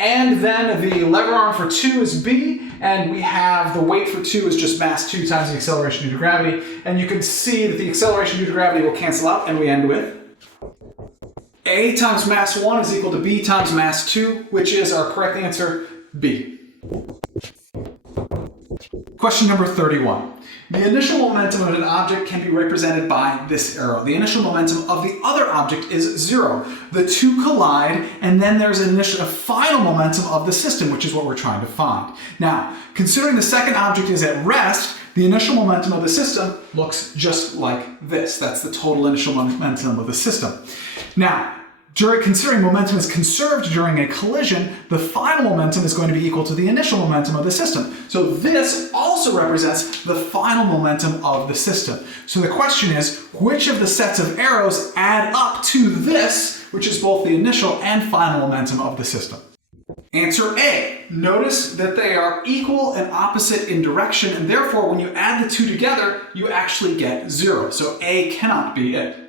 And then the lever arm for 2 is b, and we have the weight for 2 is just mass 2 times the acceleration due to gravity, and you can see that the acceleration due to gravity will cancel out, and we end with A times mass 1 is equal to B times mass 2, which is our correct answer, B. Question number 31. The initial momentum of an object can be represented by this arrow. The initial momentum of the other object is 0. The two collide, and then there's a final momentum of the system, which is what we're trying to find. Now, considering the second object is at rest, the initial momentum of the system looks just like this. That's the total initial momentum of the system. Now, considering momentum is conserved during a collision, the final momentum is going to be equal to the initial momentum of the system. So this also represents the final momentum of the system. So the question is, which of the sets of arrows add up to this, which is both the initial and final momentum of the system? Answer A. Notice that they are equal and opposite in direction, and therefore when you add the two together, you actually get 0. So A cannot be it.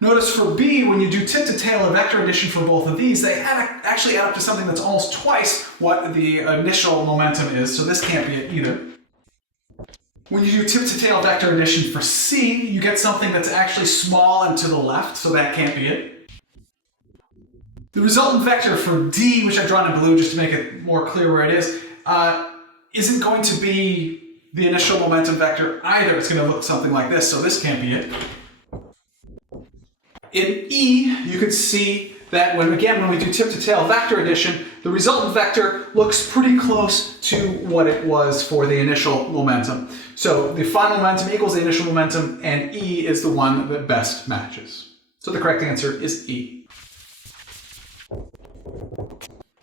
Notice for B, when you do tip-to-tail and vector addition for both of these, they actually add up to something that's almost twice what the initial momentum is, so this can't be it either. When you do tip-to-tail vector addition for C, you get something that's actually small and to the left, so that can't be it. The resultant vector for D, which I've drawn in blue just to make it more clear where it is, isn't going to be the initial momentum vector either. It's going to look something like this, so this can't be it. In E, you can see that when we do tip-to-tail vector addition, the resultant vector looks pretty close to what it was for the initial momentum. So the final momentum equals the initial momentum, and E is the one that best matches. So the correct answer is E.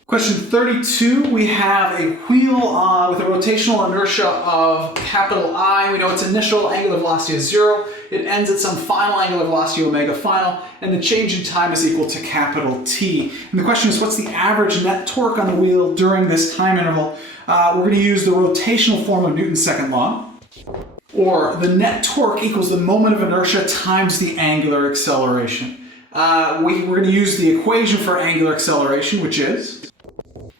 Question 32, we have a wheel with a rotational inertia of capital I. We know its initial angular velocity is 0. It ends at some final angular velocity, omega final, and the change in time is equal to capital T. And the question is, what's the average net torque on the wheel during this time interval? We're going to use the rotational form of Newton's second law, or the net torque equals the moment of inertia times the angular acceleration. We're going to use the equation for angular acceleration, which is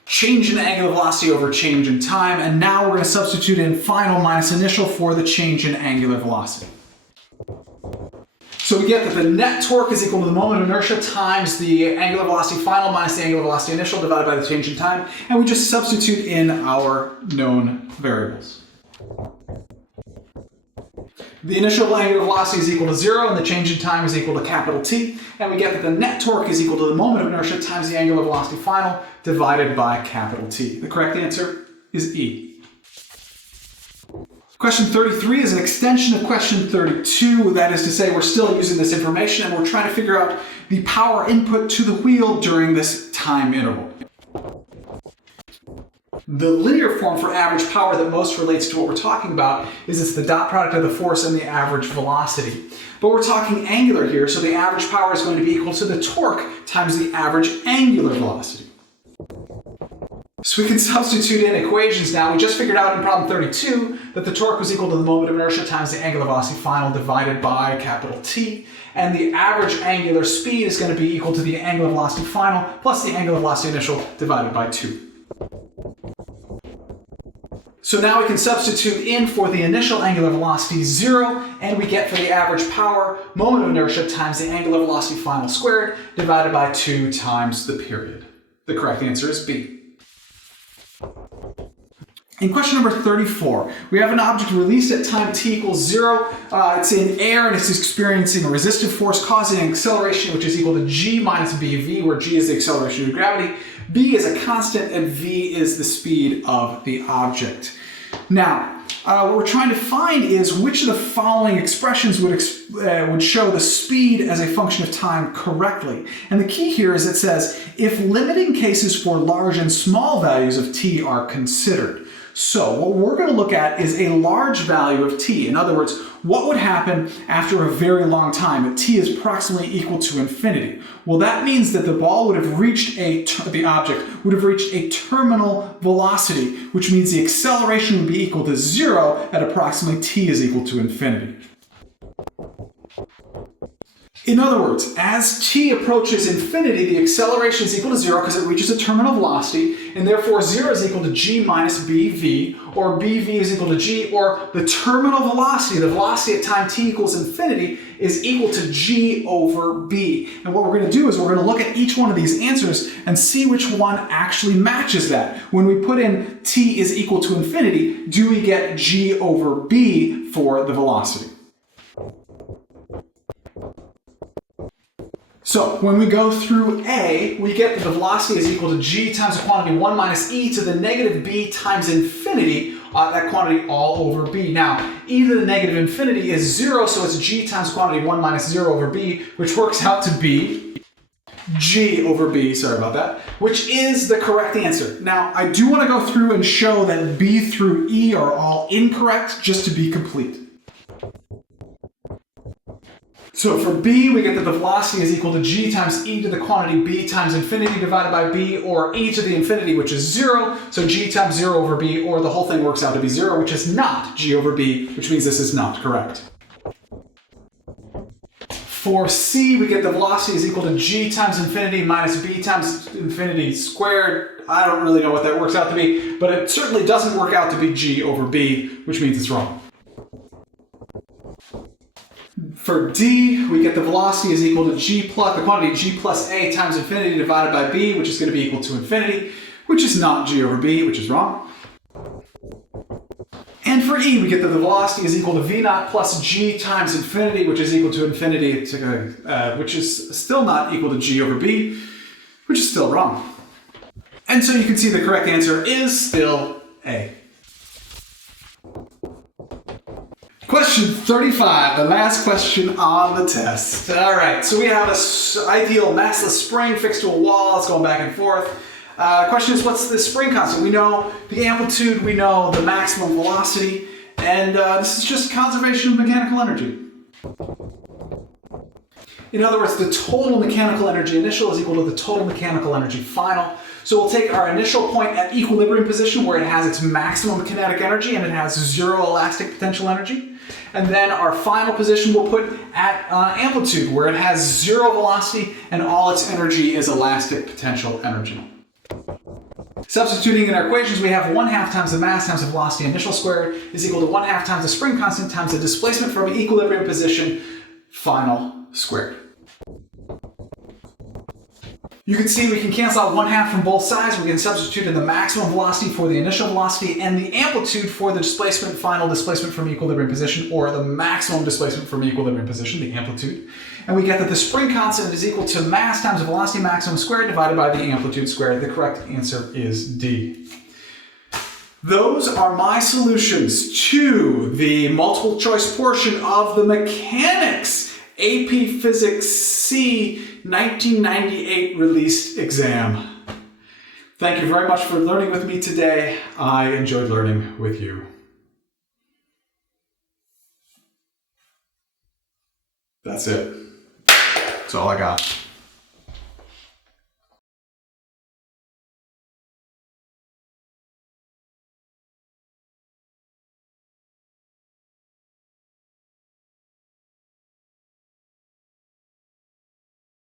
change in angular velocity over change in time, and now we're going to substitute in final minus initial for the change in angular velocity. So we get that the net torque is equal to the moment of inertia times the angular velocity final minus the angular velocity initial divided by the change in time, and we just substitute in our known variables. The initial angular velocity is equal to 0, and the change in time is equal to capital T, and we get that the net torque is equal to the moment of inertia times the angular velocity final divided by capital T. The correct answer is E. Question 33 is an extension of question 32. That is to say, we're still using this information, and we're trying to figure out the power input to the wheel during this time interval. The linear form for average power that most relates to what we're talking about is it's the dot product of the force and the average velocity. But we're talking angular here, so the average power is going to be equal to the torque times the average angular velocity. So we can substitute in equations now. We just figured out in problem 32 that the torque was equal to the moment of inertia times the angular velocity final divided by capital T, and the average angular speed is going to be equal to the angular velocity final plus the angular velocity initial divided by 2. So now we can substitute in for the initial angular velocity 0, and we get for the average power, moment of inertia times the angular velocity final squared divided by 2 times the period. The correct answer is B. In question number 34, we have an object released at time t equals 0. It's in air and it's experiencing a resistive force causing an acceleration which is equal to g minus bv, where g is the acceleration due to gravity, b is a constant, and v is the speed of the object. Now, what we're trying to find is which of the following expressions would show the speed as a function of time correctly. And the key here is it says, if limiting cases for large and small values of t are considered. So what we're going to look at is a large value of t. In other words, what would happen after a very long time at t is approximately equal to infinity? Well, that means that the ball would have reached the object would have reached a terminal velocity, which means the acceleration would be equal to 0 at approximately t is equal to infinity. In other words, as t approaches infinity, the acceleration is equal to 0 because it reaches a terminal velocity, and therefore 0 is equal to g minus bv, or bv is equal to g, or the terminal velocity, the velocity at time t equals infinity, is equal to g over b. And what we're going to do is we're going to look at each one of these answers and see which one actually matches that. When we put in t is equal to infinity, do we get g over b for the velocity? So when we go through A, we get that the velocity is equal to g times the quantity 1 minus e to the negative b times infinity, that quantity all over b. Now, e to the negative infinity is 0, so it's g times quantity 1 minus 0 over b, which works out to be g over b, sorry about that, which is the correct answer. Now, I do want to go through and show that b through e are all incorrect, just to be complete. So for b, we get that the velocity is equal to g times e to the quantity b times infinity divided by b, or e to the infinity, which is 0, so g times 0 over b, or the whole thing works out to be 0, which is not g over b, which means this is not correct. For c, we get the velocity is equal to g times infinity minus b times infinity squared. I don't really know what that works out to be, but it certainly doesn't work out to be g over b, which means it's wrong. For d, we get the velocity is equal to the quantity g plus a times infinity divided by b, which is going to be equal to infinity, which is not g over b, which is wrong. And for e, we get that the velocity is equal to v naught plus g times infinity, which is equal to infinity, which is still not equal to g over b, which is still wrong. And so you can see the correct answer is still A. Question 35, the last question on the test. All right, so we have an ideal massless spring fixed to a wall. It's going back and forth. The question is, what's the spring constant? We know the amplitude, we know the maximum velocity, and this is just conservation of mechanical energy. In other words, the total mechanical energy initial is equal to the total mechanical energy final. So we'll take our initial point at equilibrium position where it has its maximum kinetic energy and it has 0 elastic potential energy. And then our final position we'll put at amplitude where it has 0 velocity and all its energy is elastic potential energy. Substituting in our equations, we have 1/2 times the mass times the velocity initial squared is equal to 1/2 times the spring constant times the displacement from equilibrium position final squared. You can see we can cancel out 1/2 from both sides. We can substitute in the maximum velocity for the initial velocity and the amplitude for the final displacement from equilibrium position, or the maximum displacement from equilibrium position, the amplitude. And we get that the spring constant is equal to mass times the velocity maximum squared divided by the amplitude squared. The correct answer is D. Those are my solutions to the multiple choice portion of the mechanics AP Physics C 1998 released exam. Thank you very much for learning with me today. I enjoyed learning with you. That's it. That's all I got.